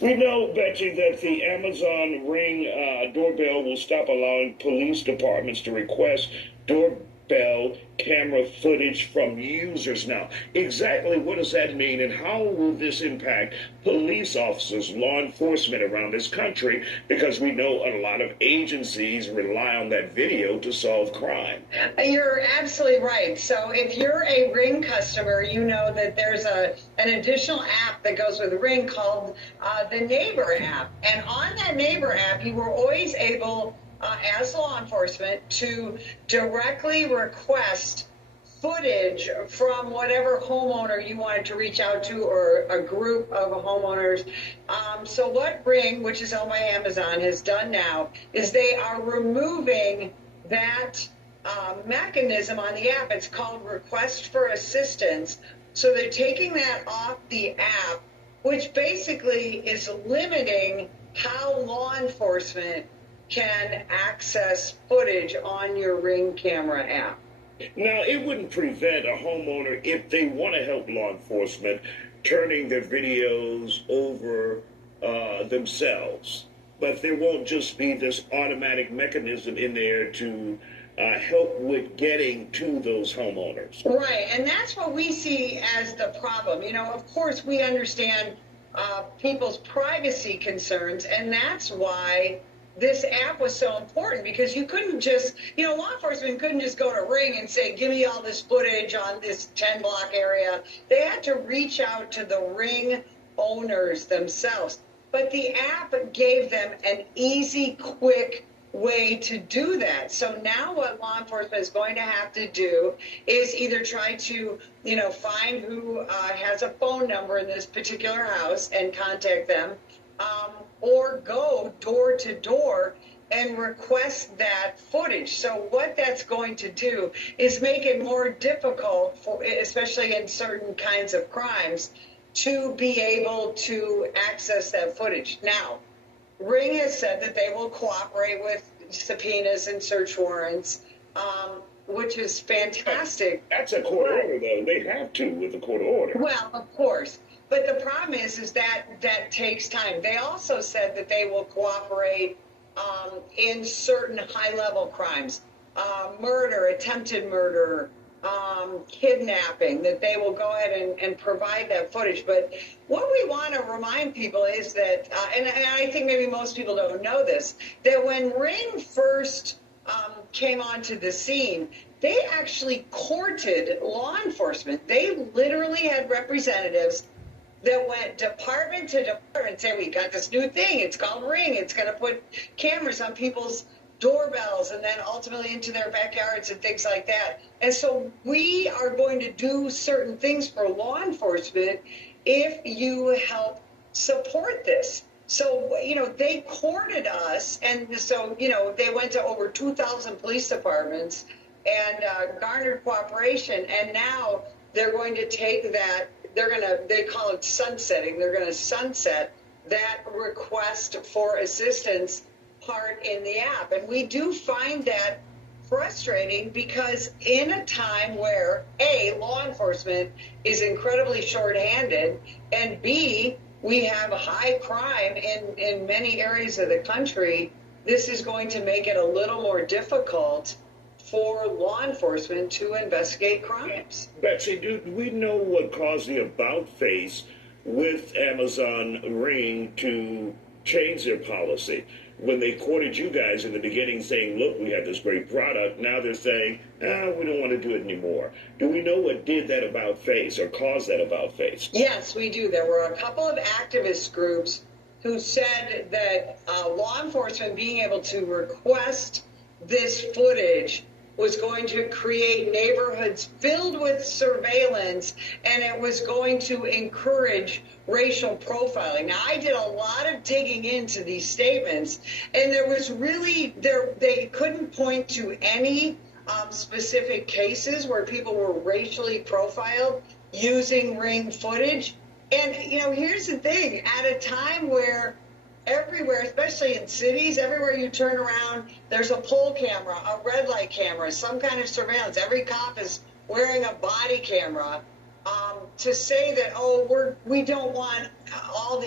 We know, Betsy, that the Amazon Ring doorbell will stop allowing police departments to request doorbell camera footage from users now. Exactly what does that mean, and how will this impact police officers, law enforcement around this country? Because we know a lot of agencies rely on that video to solve crime. You're absolutely right. So if you're a Ring customer, you know that there's an additional app that goes with Ring called the Neighbor app. And on that Neighbor app, you were always able, as law enforcement, to directly request footage from whatever homeowner you wanted to reach out to, or a group of homeowners. So what Ring, which is owned by Amazon, has done now is they are removing that mechanism on the app. It's called Request for Assistance. So they're taking that off the app, which basically is limiting how law enforcement can access footage on your Ring camera app. Now, it wouldn't prevent a homeowner, if they want to help law enforcement, turning their videos over themselves. But there won't just be this automatic mechanism in there to help with getting to those homeowners. Right, and that's what we see as the problem. You know, of course, we understand people's privacy concerns, and that's why this app was so important, because you couldn't just, law enforcement couldn't just go to Ring and say, give me all this footage on this 10-block area. They had to reach out to the Ring owners themselves. But the app gave them an easy, quick way to do that. So now what law enforcement is going to have to do is either try to, find who has a phone number in this particular house and contact them, or go door to door and request that footage. So what that's going to do is make it more difficult, for, especially in certain kinds of crimes, to be able to access that footage. Now, Ring has said that they will cooperate with subpoenas and search warrants, which is fantastic. That's a court order, though. They have to with a court order. Well, of course. But the problem is that takes time. They also said that they will cooperate in certain high-level crimes, murder, attempted murder, kidnapping, that they will go ahead and provide that footage. But what we want to remind people is that, and I think maybe most people don't know this, that when Ring first came onto the scene, they actually courted law enforcement. They literally had representatives that went department to department and say, we got this new thing, it's called Ring, it's going to put cameras on people's doorbells and then ultimately into their backyards and things like that. And so we are going to do certain things for law enforcement if you help support this. So, they courted us, and so, they went to over 2,000 police departments and garnered cooperation, and now they're going to take that, they call it sunsetting, they're going to sunset that request for assistance part in the app. And we do find that frustrating, because in a time where A, law enforcement is incredibly shorthanded, and B, we have high crime in many areas of the country, this is going to make it a little more difficult for law enforcement to investigate crimes. Betsy, do we know what caused the about face with Amazon Ring to change their policy? When they courted you guys in the beginning saying, look, we have this great product, now they're saying, we don't want to do it anymore. Do we know what did that about face or caused that about face? Yes, we do. There were a couple of activist groups who said that law enforcement being able to request this footage was going to create neighborhoods filled with surveillance, and it was going to encourage racial profiling. Now, I did a lot of digging into these statements, and there was really, they couldn't point to any specific cases where people were racially profiled using Ring footage. And, here's the thing, at a time where everywhere, especially in cities, everywhere you turn around, there's a pole camera, a red light camera, some kind of surveillance. Every cop is wearing a body camera. To say that, we don't want all